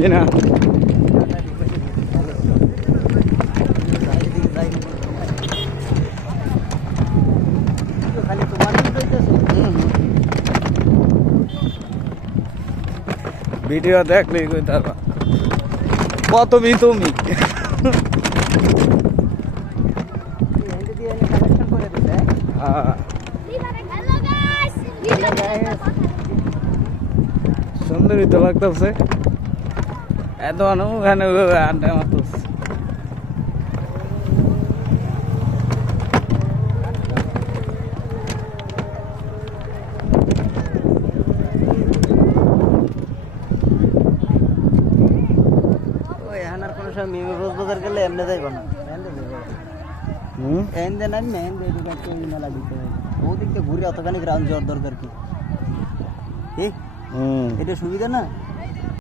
বুঝি না ভিডিও দেখলেই কইতে পারবা প্রথমই তুমি সুন্দরই তো লাগতেছে এত ওখানে আড্ডা মারতেছে বাজার গেলে এমনি যাইব না ওদিকে ঘুরে অতখানি গ্রাউন্ড যাওয়ার দরকার কি এটা সুবিধা না